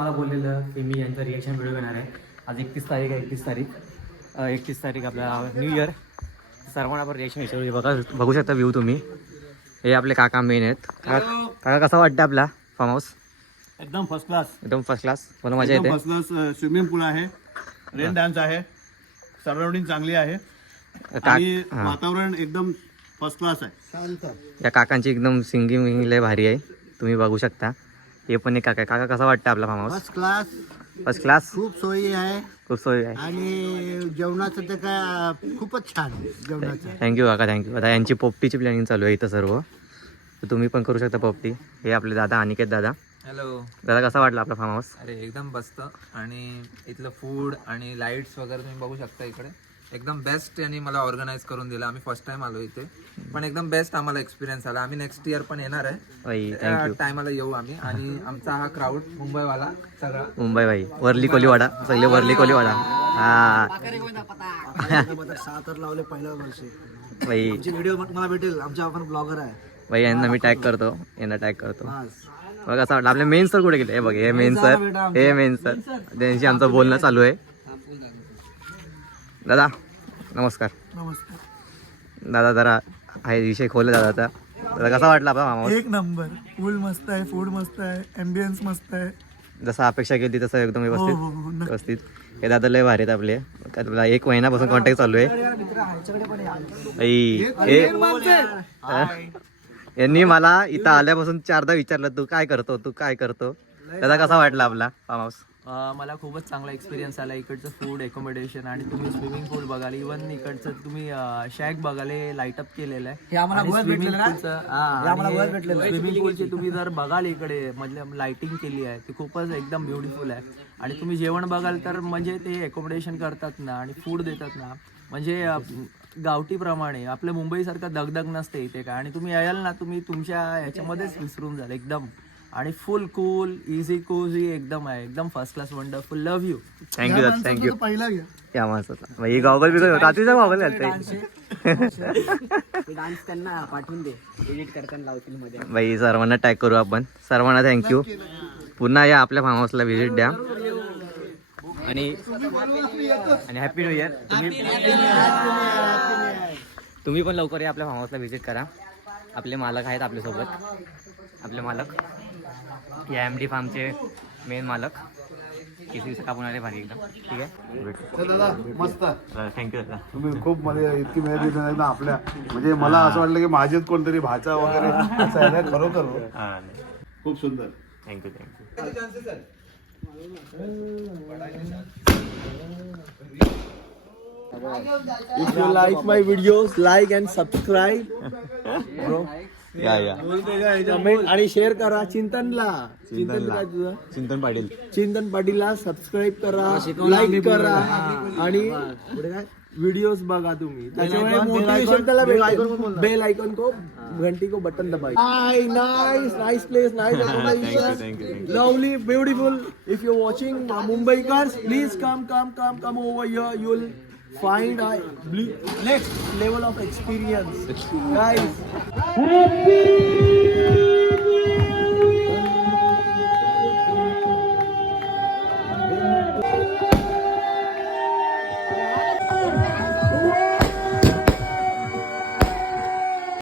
तुम्हाला बोललेलं की मी यांचं रिएक्शन व्हिडिओ घेणार आहे. आज 31 तारीख आहे. 31 तारीख आपला न्यू इयर. सर्वांना आपण रिएक्शन विचारू. बघू शकता व्ह्यू तुम्ही. हे आपले काका मेन आहेत. काका कसा वाटतं आपला फार्म हाऊस? एकदम फर्स्ट क्लास. एकदम फर्स्ट क्लास. मला मजा येते. फर्स्ट क्लास स्विमिंग पूल आहे, रेन डान्स आहे, सराउंडिंग चांगली आहे आणि वातावरण एकदम फर्स्ट क्लास आहे. या काकांची एकदम सिंगिंग लय भारी आहे. तुम्ही बघू शकता. हे पण एक काका. काका कसा वाटतं आपला farm house? First class. First class. खूप सोयी आहे खूप सोय आहे. आणि जेवणाचं तर काय खूपच छान जेवणाचं. थँक्यू काका, थँक्यू. आता यांची पोपटीची प्लॅनिंग चालू आहे इथं सर्व. तर तुम्ही पण करू शकता पोपटी. हे आपले दादा अनिकेत दादा. हॅलो दादा कसा वाटला आपला फार्म हाऊस? अरे एकदम मस्त. आणि इथलं फूड आणि लाईट्स वगैरे तुम्ही बघू शकता इकडे. एकदम बेस्ट यांनी मला ऑर्गनाईज करून दिलं. आम्ही फर्स्ट टाइम आलो इथे, पण एकदम बेस्ट आम्हाला एक्सपिरियन्स आला. आम्ही नेक्स्ट इयर पण येणार आहे. थँक्यू. टायमाला येऊ आम्ही. आणि आमचा हा क्राऊड मुंबईवाला सगळा. मुंबई भाई. वर्ली कोलीवाडा. सगळे वर्ली कोलीवाडा. हा सातर लावले पहिल्या वर्षी. भाई व्हिडिओ मला भेटेल. आमच्या आपण ब्लॉगर आहे भाई. यांना मी टॅग करतो. यांना टॅग करतो. बघ कसं वाटलं. आपले मेन सर कुठे गेले? हे बघ, हे मेन सर. हे मेन सर. त्यांची आमचं बोलणं चालू आहे. दादा नमस्कार. नमस्कार दादा जरा आहे विषय खोल दादाचा. दादा कसा वाटला आपला फार्म हाऊस? एक नंबर. पूल मस्त आहे, फूड मस्त आहे, एम्बियन्स मस्त आहे. जसं अपेक्षा केली तसं एकदम हो, व्यवस्थित. हो, हो, नक्की. व्यवस्थित. हे दादा लय भारी आहेत आपले. काय तुला 1 महिन्यापासून कॉन्टॅक्ट चालू आहे. यांनी मला इथं आल्यापासून 4दा विचारलं तू काय करतो, तू काय करतो. दादा कसा वाटला आपला फार्म हाऊस? मला खूपच चांगला एक्सपिरियन्स आला. इकडचं फूड, अकोमोडेशन आणि तुम्ही स्विमिंग पूल बघाल. इव्हन इकडचं तुम्ही शॅक बघाले लाईट अप केलेलं आहे. स्विमिंग पूलची तुम्ही जर बघाल इकडे म्हणजे लाइटिंग केली आहे ती खूपच एकदम ब्युटिफुल आहे. आणि तुम्ही जेवण बघाल तर म्हणजे ते अकोमोडेशन करतात ना आणि फूड देतात ना म्हणजे गावठीप्रमाणे. आपल्या मुंबईसारखं दगदग नसते इथे काय. आणि तुम्ही याल ना तुम्ही तुमच्या ह्याच्यामध्येच विसरून जाल एकदम. आणि फुल कूल, इझी कोझी एकदम आहे. एकदम first class, wonderful. Love you. Thank you दादा, थँक्यू. पहिला घ्या. या माणसाचा भाई गॉगल बिगल रात्रीचा गॉगल घालतोय डान्स त्यांना पाठवून दे, एडिट करताना लावतील मध्ये. भाई. सर्वांना टॅग करू आपण. सर्वांना थँक्यू. पुन्हा या आपल्या फार्म हाऊसला व्हिजिट द्या. आणि हॅपी न्यू इयर. तुम्ही पण लवकर या आपल्या फार्म हाऊसला व्हिजिट करा. आपले मालक आहेत आपल्यासोबत. आपले मालक या MD फार्मचे मेन मालक. केसी कापून आले भारी एकदम. ठीक आहे दादा मस्त. थँक्यू दादा. तुम्ही खूप मला इतकी मेहनत दिली ना आपल्या. म्हणजे मला असं वाटलं की माझेच कोणतरी भाचा वगैरे असं आहे ना. खरोखर खूप सुंदर. Thank you thank you. If you like my videos, like and subscribe. Bro. या कमेंट आणि शेअर करा. चिंतनला काय तुझं? चिंतन पाटील. चिंतन पाटीलला सबस्क्राईब करा, लाईक करा आणि पुढे काय व्हिडिओज बघा तुम्ही. त्याच्यामुळे मोटिवेशन त्याला भेटेल. बेल आयकॉन को घंटी को बटन दबाई. Nice place, nice accommodation, lovely, beautiful. If you watching Mumbaikars, please come over here. You will find a next level of experience, guys. Happy